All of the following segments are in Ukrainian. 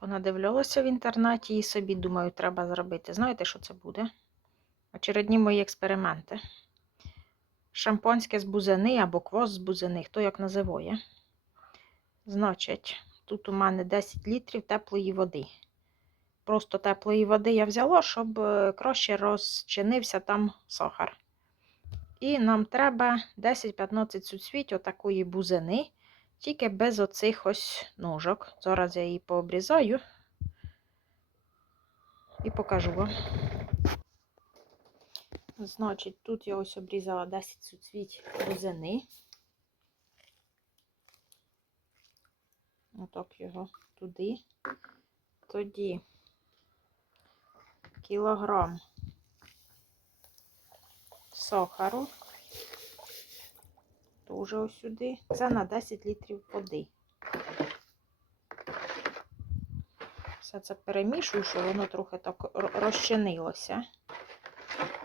Понадивлялася в інтернеті і собі думаю, треба зробити. Знаєте, що це буде? Очередні мої експерименти. Шампанське з бузини або квас з бузини, хто як називає. Значить, тут у мене 10 літрів теплої води. Просто теплої води я взяла, щоб е, краще розчинився там сахар. І нам треба 10-15 суцвіть отакої бузини, тільки без оцих ось ножок. Зараз я її пообрізаю і покажу вам. Значить, тут я ось обрізала 10 суцвіть бузини. Отак його туди. Тоді кілограм сахару. Тоже ось сюди. Це на 10 літрів води. Все це перемішую, щоб воно трохи так розчинилося.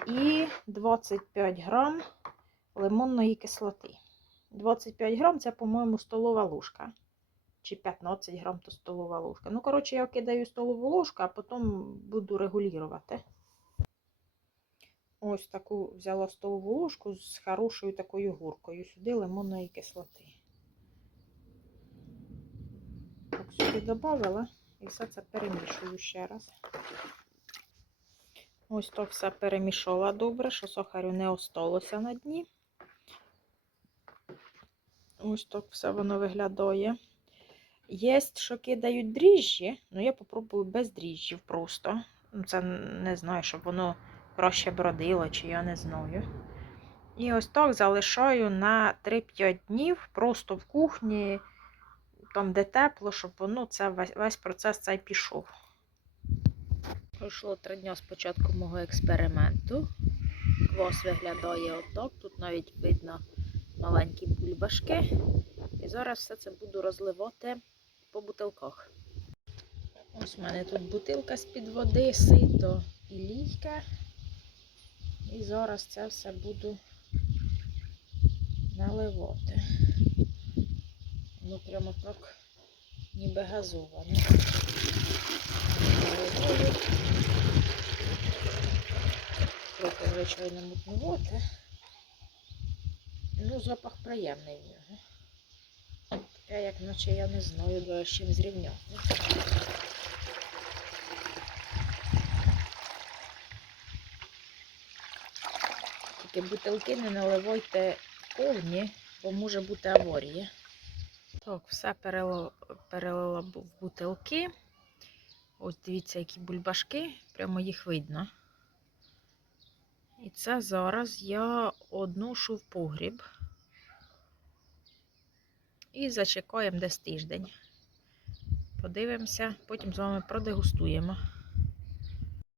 І 25 грам лимонної кислоти. 25 грам це, по-моєму, столова ложка. Чи 15 грам то столова ложка. Ну, коротше, я кидаю столову ложку, а потім буду регулювати. Ось таку взяла столову ложку з хорошою такою гуркою. Сюди лимонної кислоти. Так, сюди додала і все це перемішую ще раз. Ось то все перемішала добре, що сахарю не осталося на дні. Ось так все воно виглядає. Є, що кидають дріжджі, але я попробую без дріжджів просто. Ну, Це не знаю, щоб воно краще бродило, чи я не знаю. І ось так залишаю на 3-5 днів просто в кухні, там, де тепло, щоб воно це весь, процес цей пішов. Пройшло 3 дні з початку мого експерименту. Квас виглядає отак. Тут навіть видно маленькі бульбашки. І зараз все це буду розливати по бутилках. Ось у мене тут бутилка з-під води, сито і лійка. І зараз це все буду наливати. Воно прямо так ніби газоване. Трохи, звичайно, мутнувати. Ну, запах приємний в нього. Таке, як наче я не знаю, з чим зрівняти. Тільки бутилки не наливайте повні, бо може бути аварія. Так, все перелила, перелила в бутилки. Ось дивіться, які бульбашки, прямо їх видно. І це зараз я одношу в погріб. І зачекаємо десь тиждень. Подивимося, потім з вами продегустуємо.